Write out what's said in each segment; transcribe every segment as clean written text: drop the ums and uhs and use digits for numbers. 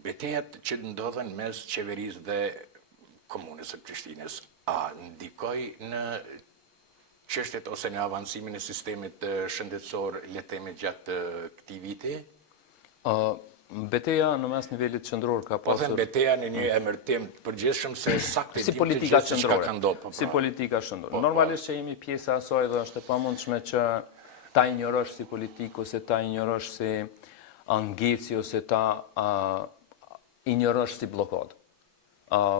Betejat që ndodhen mes qeverisë dhe komunës së Prishtinës, a ndikoj në çështjet ose në avancimin e sistemit shëndetësor, le të themi, gjatë këtij viti? Beteja në mes nivelit qendror ka pasur... Po them beteja në një emërtim të përgjithshëm se saktë si politika qendrore. Ka ndodhur. Si politika qendrore. Normalisht që jemi pjesë e asaj dhe është e pamundshme që ta injorosh si politik ose ta injorosh si ngeci ose ta injorosh si blokadë.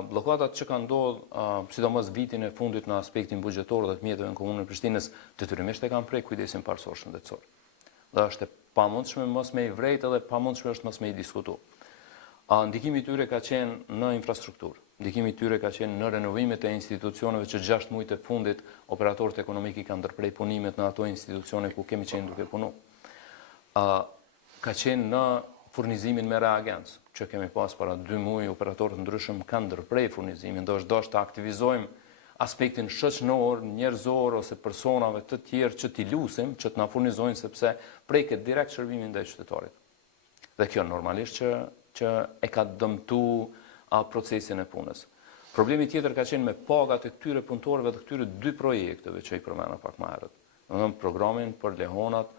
Blokadat që kanë ndodhur, sidomos vitin e fundit në aspektin buxhetor dhe të mjeteve në komunën e Prishtinës, detyrimisht e kanë prek kujdesin parësor shëndetësor. Dhe është e pamundshme mos me i vrejtë dhe pamundshme është mos me i diskutu. Ndikimi i tyre ka qenë në infrastrukturë, ndikimi i tyre ka qenë në renovimet e institucioneve që 6 muajt e fundit operatorët ekonomik i kanë ndërprej punimet në ato institucione ku kemi qenë duke punu. Ka qenë në furnizimin me reagencë, që kemi pas para 2 muaj, operatorët ndryshëm kanë ndërprej furnizimin, do është të aktivizojmë aspektin shoqëror, njerëzor ose personave të tjerë që t'i lusim, që t'na furnizojnë sepse preket direkt shërbimin ndaj qytetarit. Dhe kjo normalisht që e ka dëmtu procesin e punës. Problemi tjetër ka qenë me pagat e këtyre punëtorëve dhe këtyre 2 projekteve që i përmena pak më herët. Në programin për lehonat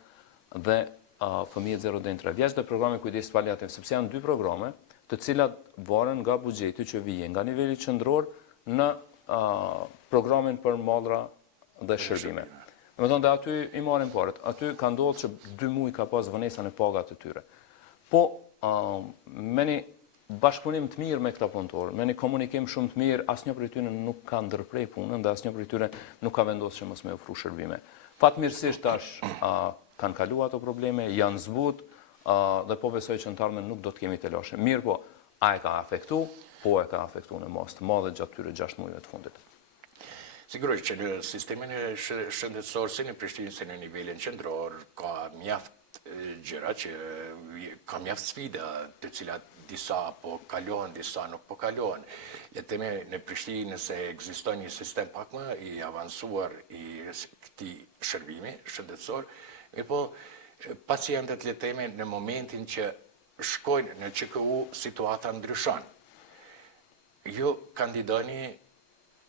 dhe fëmijët 0 deri në 3 vjeç dhe programi kujdes paliativ, sepse janë 2 programe të cilat varen nga buxheti që vjen nga niveli qendror në programin për mallra dhe shërbime. Domethënë aty i marrin parët. Aty ka ndodhur që 2 muaj ka pas vonesa në pagat e tyre. Po me një bashkëpunim të mirë me këta punëtorë, me një komunikim shumë të mirë, asnjë prej tyre nuk ka ndërprej punën dhe asnjë prej tyre nuk ka vendosur që mos me ofru shërbime. Fatmirësisht tash kanë kaluar ato probleme, janë zbut dhe po besoj që në të ardhmen nuk do të kemi të lashe. Mirë po, a e ka afektu? Po e ka afektu në mas të madhe gjatë tyre 6 muajve të fundit. Sigurisht që në sistemin e shëndetësor si në Prishtinë si në nivelin qendror ka mjaft gjëra që ka mjaft sfida të cilat disa po kalohen, disa nuk po kalohen. Le të themi në Prishtinë se ekziston një sistem pak më i avancuar i këtij shërbimi shëndetësor, po pacientët le të themi në momentin që shkojnë në QKU situata ndryshon. Ju kandidoni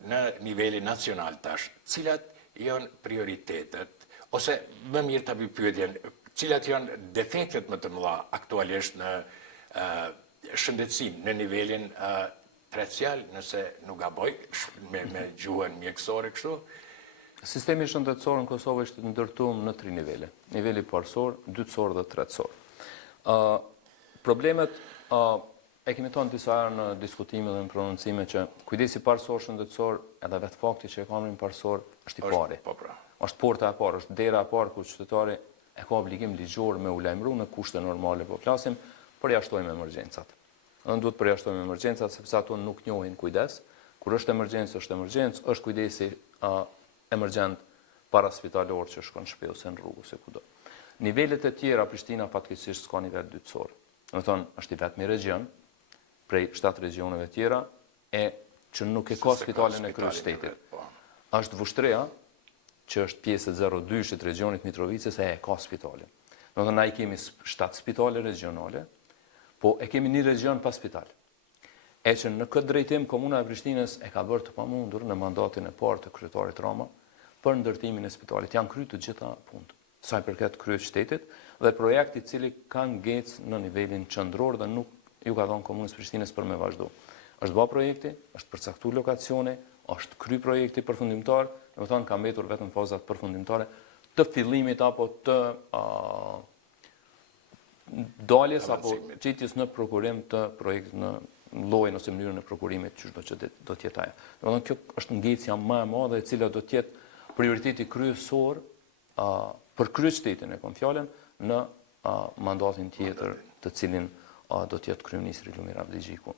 në nivelin nacional tash, cilat janë prioritetet, ose më mirë të bëj pyetjen, cilat janë defektet më të mëdha aktualisht në shëndetësim në nivelin tercial, nëse nuk gaboj, me gjuhën mjekësore kështu? Sistemi shëndetësor në Kosovë është ndërtuar në 3 nivele. Niveli parësor, dytësor dhe tretësor. Problemet e kemi thonë disa herë në diskutime dhe në prononcime që kujdesi parësor shëndetësor edhe vetë fakti që e ka emrin parësor është i pari. Është porta e parë, është dera e parë ku qytetari e ka obligim ligjor me u lajmëru në kushte normale, po flasim, përjashtojmë emergjencat. Në duhet përjashtojmë emergjencat sepse ato nuk njohin kujdes. Kur është emergjencë, është kujdesi emergjent para spitalor që shkon shpe ose në rrugë ose kudo. Nivelet e tjera Prishtina fatkeqësisht s'ka nivel dytësor. Do të thonë është i vetmi region prej 7 regioneve tjera e që nuk e ka spitalin e kryeqytetit. Është Vushtrria, që është pjesë e 02-shit regionit Mitrovicës e ka spitalin. Do të thonë ai kemi 7 spitale regionale, po e kemi një region pa spital. E që në këtë drejtim Komuna e Prishtinës e ka bërë të pamundur në mandatin e parë të kryetarit Rama për ndërtimin e spitalit. Janë kryer të gjitha punët sa i përket kryeqytetit dhe projekti i cili ka ngecë në nivelin qendror dhe nuk ju ka dhënë Komunës Prishtinës për me vazhdu. Është bërë projekti, është përcaktuar lokacioni, është kry projekti përfundimtar, do të thonë ka mbetur vetëm fazat përfundimtare të fillimit apo të daljes apo çitjes në prokurim të projektit në llojin ose mënyrën e prokurimit që do të jetë ajo. Do të thonë kjo është ngecja më e madhe e cila do të jetë prioriteti kryesor për kryeqytetin e kam fjalën në mandatin tjetër të cilin do të jetë kryeministri Lumir Abdixhiku.